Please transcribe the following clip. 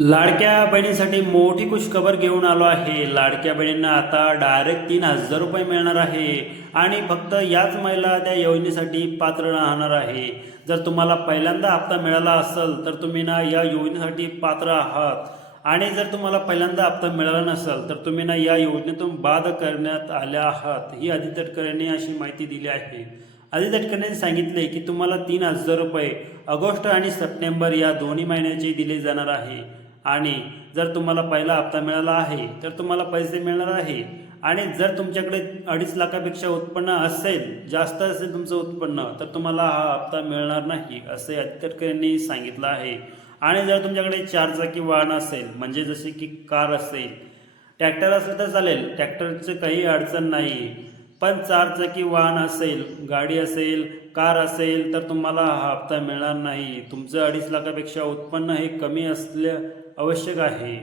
लाडक्या बहिणीसाठी मोठी खुशखबर घेऊन आलो आहे. लाडक्या बहिणींना आता डायरेक्ट 3,000 रुपये मिळणार आहे आणि फक्त याच महिला त्या योजनेसाठी पात्र राहणार आहे. जर तुम्हाला पहिल्यांदा हप्ता मिळाला असेल तर तुम्ही ना या योजनेसाठी पात्र आहात आणि जर तुम्हाला पहिल्यांदा हप्ता मिळाला नसेल तर तुम्ही ना या योजनेतून बाद करण्यात आल्या आहात. ही आदित्य तटकरेंनी अशी माहिती दिली आहे. आदित्य तटकरेंनी सांगितले की तुम्हाला 3,000 रुपये ऑगस्ट आणि सप्टेंबर या दोन्ही महिन्याचे दिले जाणार आहे आणि जर तुम्हाला पहिला हप्ता मिळाला आहे तर तुम्हाला पैसे मिळणार आहे आणि जर तुमच्याकडे 2.5 लाखापेक्षा उत्पन्न असेल, जास्त असेल तुमचं उत्पन्न, तर तुम्हाला हा हप्ता मिळणार नाही असे आदित्य तटकरेंनी सांगितलं आहे. आणि जर तुमच्याकडे 4 चाकी वाहन असेल, म्हणजे जसे की कार असेल, ट्रॅक्टर असेल तर चालेल, ट्रॅक्टरचं काही अडचण नाही, पण 4 चाकी वाहन असेल, गाडी असेल, कार असेल, तर तुम्हाला हा हप्ता मिळणार नाही. तुमचं 2.5 लाखापेक्षा उत्पन्न हे कमी असले आवश्यक आहे.